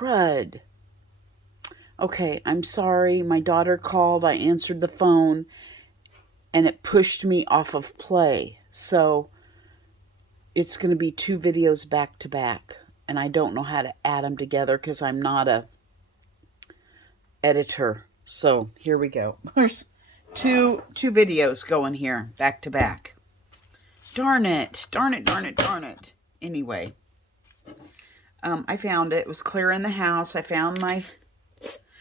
crud. Okay, I'm sorry. My daughter called. I answered the phone and it pushed me off of play. So it's going to be 2 videos back to back. And I don't know how to add them together because I'm not a editor. So here we go. There's two videos going here back to back. Darn it. Darn it, darn it, darn it. Anyway, I found it. It was clear in the house. I found my...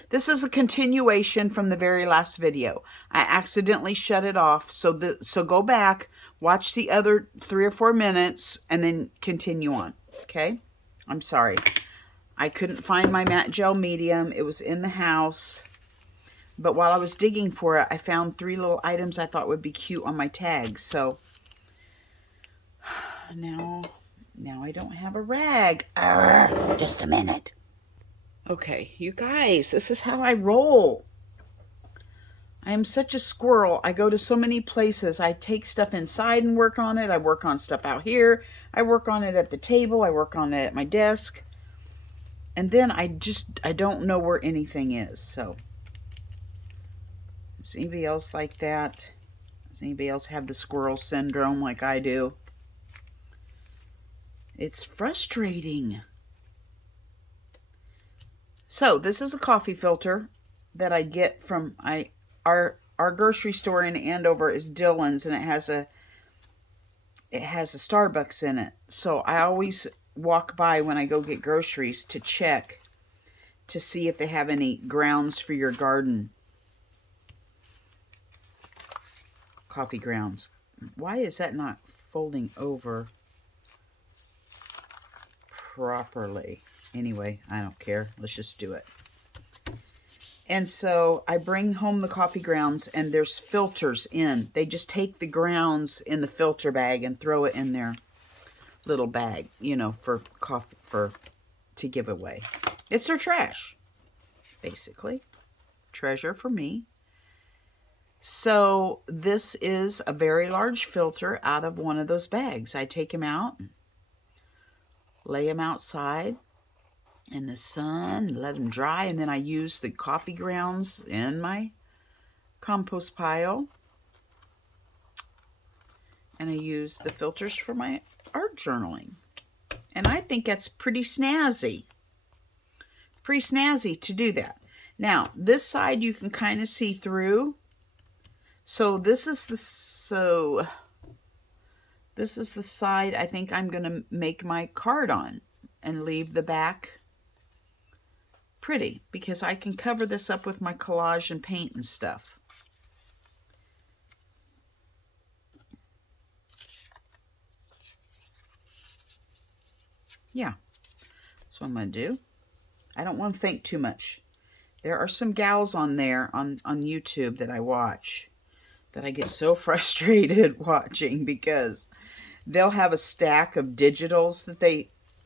This is a continuation from the very last video. I accidentally shut it off. So go back, watch the other 3 or 4 minutes, and then continue on. Okay? I'm sorry. I couldn't find my matte gel medium. It was in the house. But while I was digging for it, I found 3 little items I thought would be cute on my tags. So now I don't have a rag. Just a minute. Okay, you guys, this is how I roll. I am such a squirrel. I go to so many places. I take stuff inside and work on it. I work on stuff out here. I work on it at the table. I work on it at my desk. And then I don't know where anything is. So, does anybody else like that? Does anybody else have the squirrel syndrome like I do? It's frustrating. So this is a coffee filter that I get from our grocery store in Andover is Dillon's, and it has a Starbucks in it. So I always walk by when I go get groceries to check to see if they have any grounds for your garden. Coffee grounds. Why is that not folding over properly? Anyway, I don't care. Let's just do it. And so I bring home the coffee grounds, and there's filters in. They just take the grounds in the filter bag and throw it in their little bag, you know, for coffee, to give away. It's their trash, basically. Treasure for me. So this is a very large filter out of one of those bags. I take them out, lay them outside in the sun, let them dry, and then I use the coffee grounds in my compost pile. And I use the filters for my art journaling. And I think that's pretty snazzy. Pretty snazzy to do that. Now, this side you can kind of see through. So this is the side I think I'm going to make my card on and leave the back pretty, because I can cover this up with my collage and paint and stuff. Yeah, that's what I'm going to do. I don't want to think too much. There are some gals on there on YouTube that I watch that I get so frustrated watching, because they'll have a stack of digitals that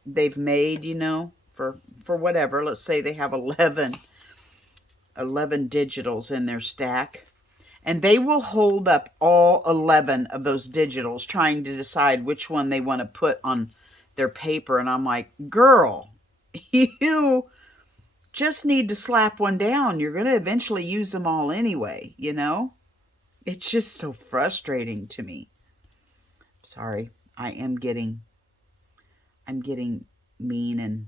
they've made, you know, for whatever. Let's say they have 11 digitals in their stack. And they will hold up all 11 of those digitals trying to decide which one they want to put on their paper. And I'm like, girl, you just need to slap one down. You're going to eventually use them all anyway, you know? It's just so frustrating to me. Sorry, I'm getting mean and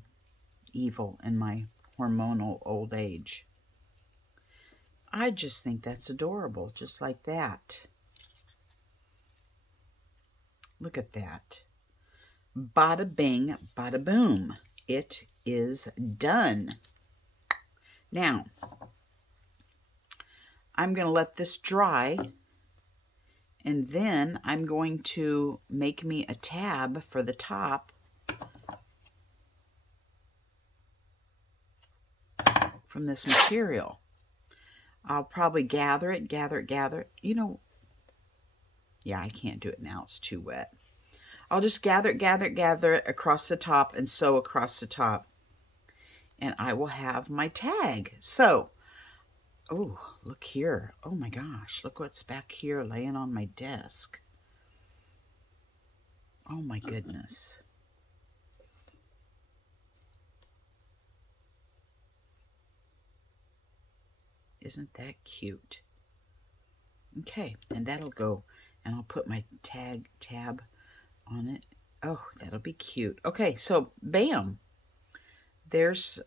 evil in my hormonal old age. I just think that's adorable, just like that. Look at that. Bada bing, bada boom. It is done. Now, I'm going to let this dry, and then I'm going to make me a tab for the top from this material. I'll probably gather it. You know, yeah, I can't do it now. It's too wet. I'll just gather it across the top and sew across the top. And I will have my tag. So, oh, look here. Oh my gosh, look what's back here laying on my desk. Oh my goodness. Isn't that cute? Okay, and that'll go, and I'll put my tab on it. Oh, that'll be cute. Okay, so bam. There's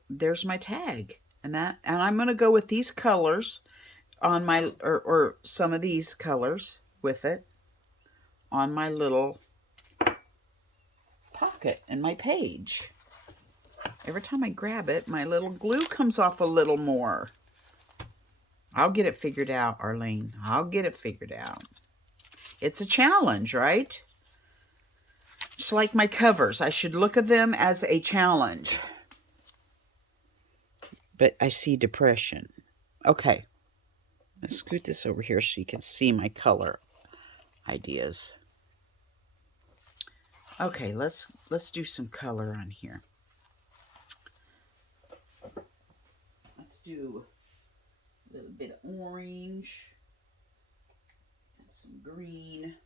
my tag. And I'm going to go with these colors on my, or some of these colors with it on my little pocket and my page. Every time I grab it, my little glue comes off a little more. I'll get it figured out, Arlene. I'll get it figured out. It's a challenge, right? Just like my covers. I should look at them as a challenge. But I see depression. Okay. Let's scoot this over here so you can see my color ideas. Okay, let's do some color on here. Let's do a little bit of orange and some green.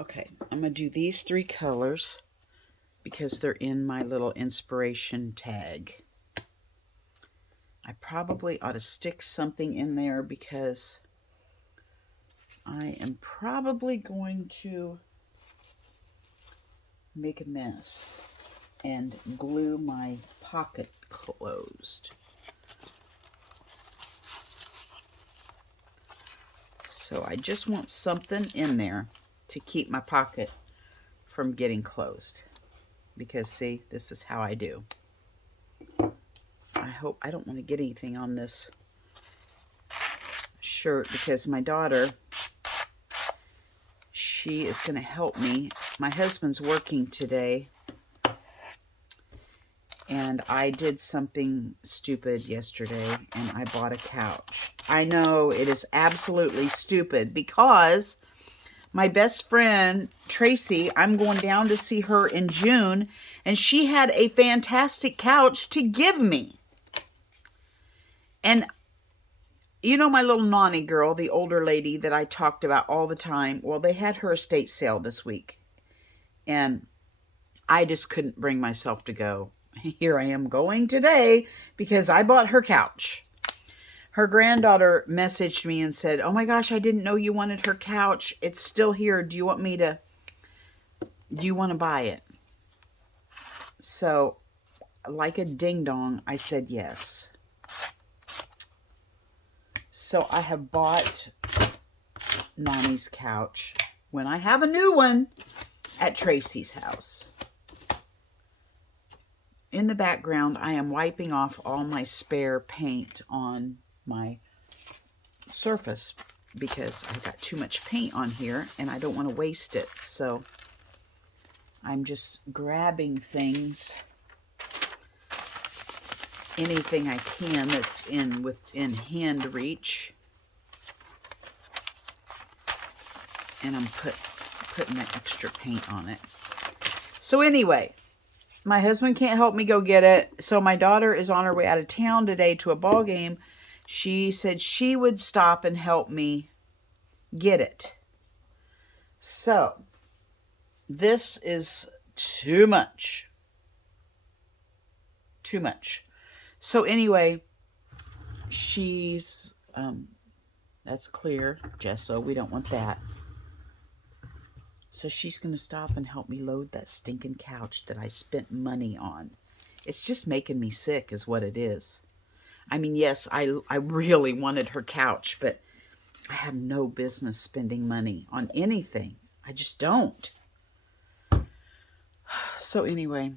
Okay, I'm going to do these 3 colors because they're in my little inspiration tag. I probably ought to stick something in there because I am probably going to make a mess and glue my pocket closed. So I just want something in there to keep my pocket from getting closed. Because see, this is how I do. I hope I don't want to get anything on this shirt because my daughter, she is going to help me. My husband's working today. And I did something stupid yesterday and I bought a couch. I know it is absolutely stupid because my best friend, Tracy, I'm going down to see her in June, and she had a fantastic couch to give me. And you know my little Nani girl, the older lady that I talked about all the time? Well, they had her estate sale this week, and I just couldn't bring myself to go. Here I am going today because I bought her couch. Her granddaughter messaged me and said, oh my gosh, I didn't know you wanted her couch. It's still here. Do you want to buy it? So, like a ding-dong, I said yes. So I have bought Nani's couch when I have a new one at Tracy's house. In the background, I am wiping off all my spare paint on my surface because I've got too much paint on here and I don't want to waste it. So I'm just grabbing things, anything I can that's within hand reach, and I'm putting the extra paint on it. So anyway, my husband can't help me go get it. So my daughter is on her way out of town today to a ball game. She said she would stop and help me get it. So this is too much. Too much. So anyway, she's, that's clear, gesso. We don't want that. So she's going to stop and help me load that stinking couch that I spent money on. It's just making me sick is what it is. I mean, yes, I really wanted her couch, but I have no business spending money on anything. I just don't. So anyway,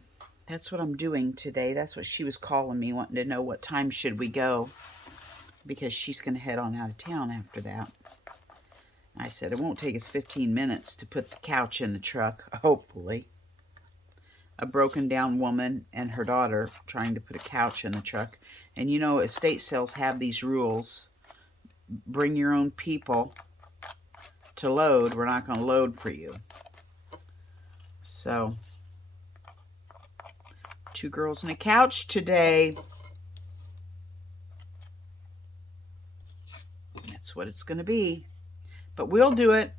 that's what I'm doing today. That's what she was calling me, wanting to know what time should we go, because she's going to head on out of town after that. I said, it won't take us 15 minutes to put the couch in the truck, hopefully. A broken down woman and her daughter trying to put a couch in the truck. And you know, estate sales have these rules. Bring your own people to load. We're not going to load for you. So, 2 girls and a couch today. That's what it's going to be. But we'll do it.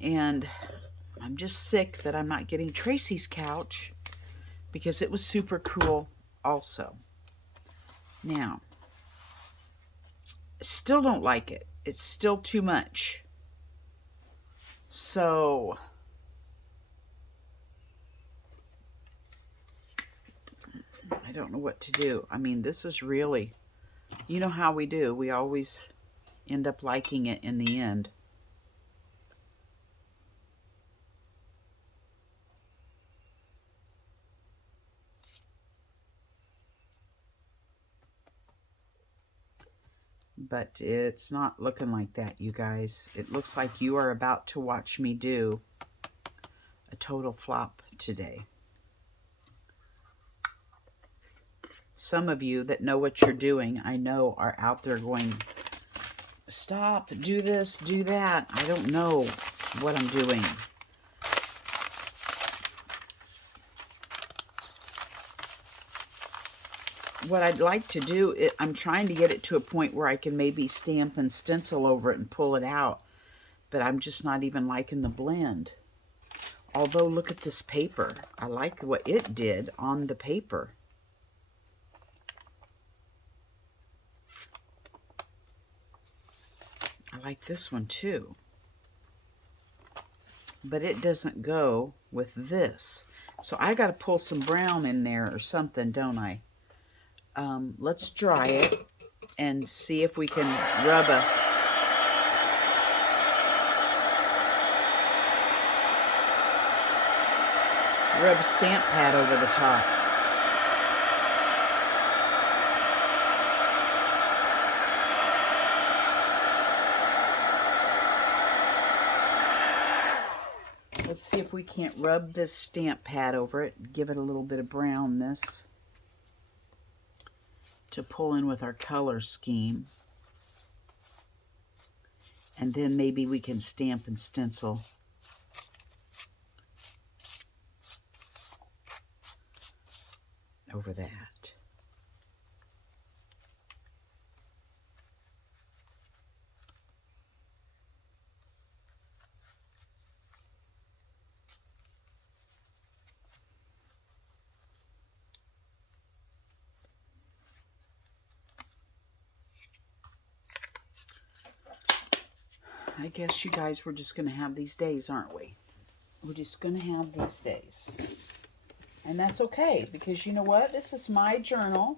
And I'm just sick that I'm not getting Tracy's couch because it was super cool also. Now, still don't like it. It's still too much. So, I don't know what to do. I mean, this is really, you know how we do. We always end up liking it in the end. But it's not looking like that, you guys. It looks like you are about to watch me do a total flop today. Some of you that know what you're doing, I know, are out there going, stop, do this, do that. I don't know what I'm doing. What I'd like to do, I'm trying to get it to a point where I can maybe stamp and stencil over it and pull it out. But I'm just not even liking the blend. Although, look at this paper. I like what it did on the paper. I like this one too. But it doesn't go with this. So I got to pull some brown in there or something, don't I? Let's dry it and see if we can rub a stamp pad over the top. Let's see if we can't rub this stamp pad over it, give it a little bit of brownness to pull in with our color scheme. And then maybe we can stamp and stencil. Over that. I guess you guys, we're just going to have these days, aren't we? We're just going to have these days. And that's okay, because you know what? This is my journal,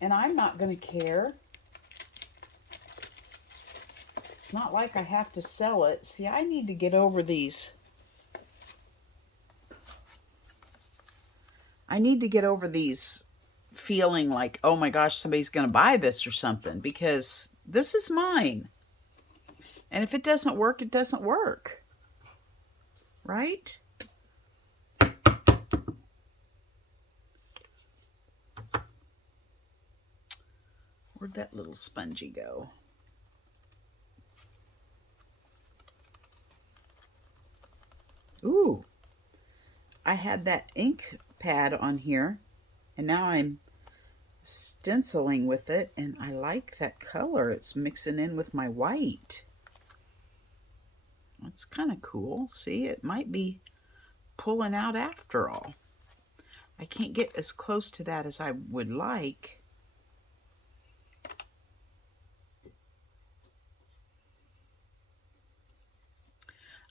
and I'm not going to care. It's not like I have to sell it. See, I need to get over these. I need to get over these feeling like, oh my gosh, somebody's going to buy this or something, because this is mine. And if it doesn't work, it doesn't work. Right? Where'd that little spongy go? Ooh, I had that ink pad on here, and now I'm stenciling with it, and I like that color. It's mixing in with my white. That's kind of cool. See, it might be pulling out after all. I can't get as close to that as I would like.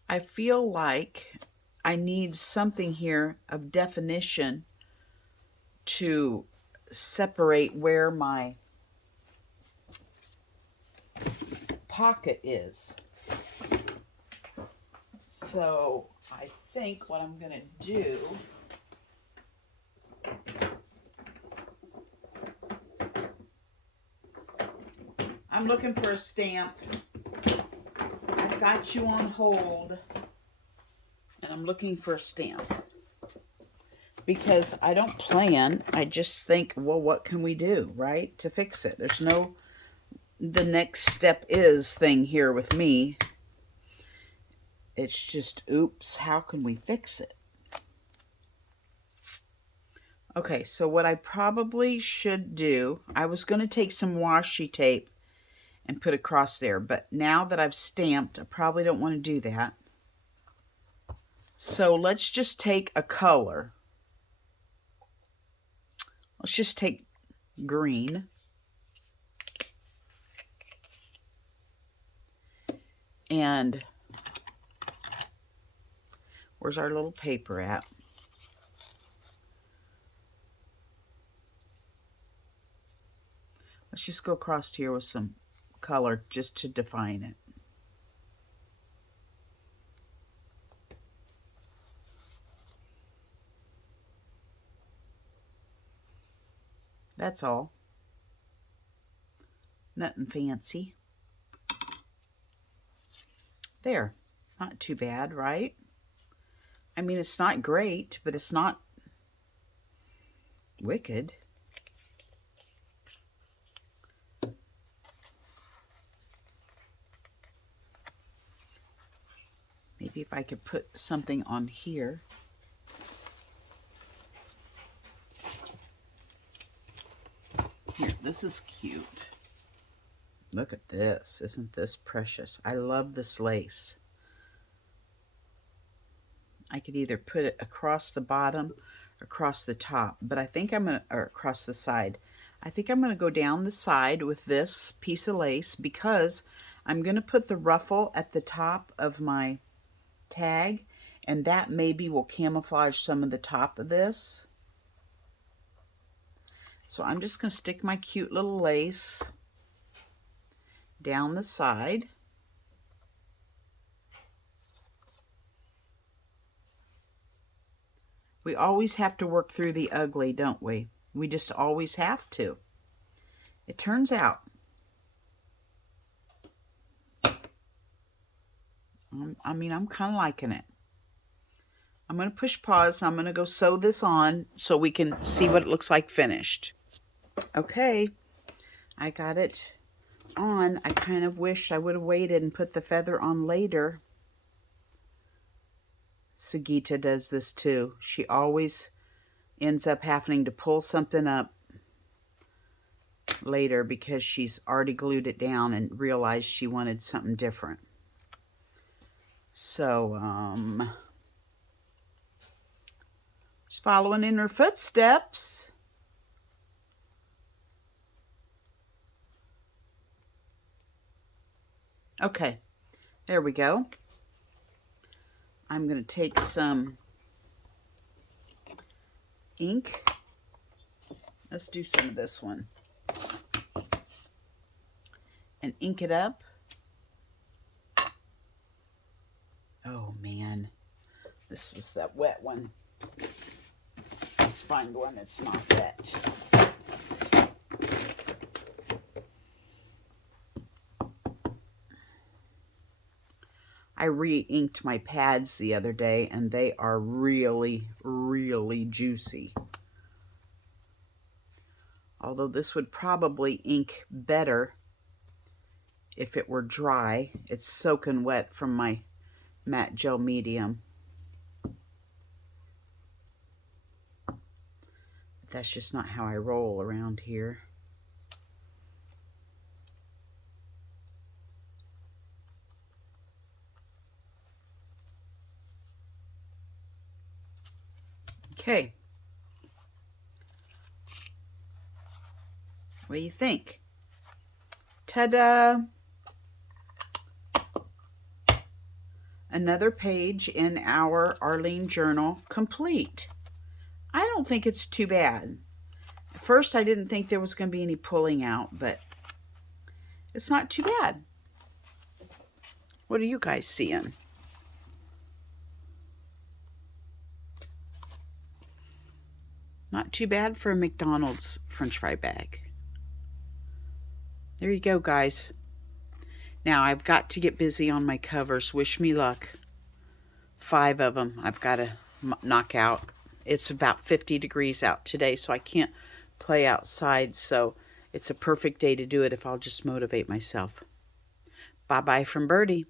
I feel like I need something here of definition to separate where my pocket is. So I think what I'm going to do, I'm looking for a stamp. I've got you on hold, and I'm looking for a stamp. Because I don't plan, I just think, well, what can we do, right, to fix it? There's no, the next step is thing here with me. It's just, oops, how can we fix it? Okay, so what I probably should do, I was going to take some washi tape and put across there, but now that I've stamped, I probably don't want to do that. So let's just take a color. Let's just take green. And where's our little paper at? Let's just go across here with some color just to define it. That's all. Nothing fancy. There. Not too bad, right? I mean, it's not great, but it's not wicked. Maybe if I could put something on here. Here, this is cute. Look at this. Isn't this precious? I love this lace. I could either put it across the bottom or across the top, but I think I'm going to, or across the side. I think I'm going to go down the side with this piece of lace because I'm going to put the ruffle at the top of my tag, and that maybe will camouflage some of the top of this. So I'm just going to stick my cute little lace down the side. We always have to work through the ugly, don't we? We just always have to. It turns out. I mean, I'm kind of liking it. I'm going to push pause. I'm going to go sew this on so we can see what it looks like finished. Okay, I got it on. I kind of wish I would have waited and put the feather on later. Sagita does this too. She always ends up having to pull something up later because she's already glued it down and realized she wanted something different. So, just following in her footsteps. Okay, there we go. I'm going to take some ink. Let's do some of this one. And ink it up. Oh man, this was that wet one. Let's find one that's not wet. I re-inked my pads the other day, and they are really, really juicy. Although this would probably ink better if it were dry. It's soaking wet from my matte gel medium. But that's just not how I roll around here. Okay. What do you think? Ta-da! Another page in our Arlene journal complete. I don't think it's too bad. At first, I didn't think there was going to be any pulling out, but it's not too bad. What are you guys seeing? Not too bad for a McDonald's French fry bag. There you go, guys. Now, I've got to get busy on my covers. Wish me luck. 5 of them I've got to knock out. It's about 50 degrees out today, so I can't play outside. So it's a perfect day to do it if I'll just motivate myself. Bye-bye from Birdie.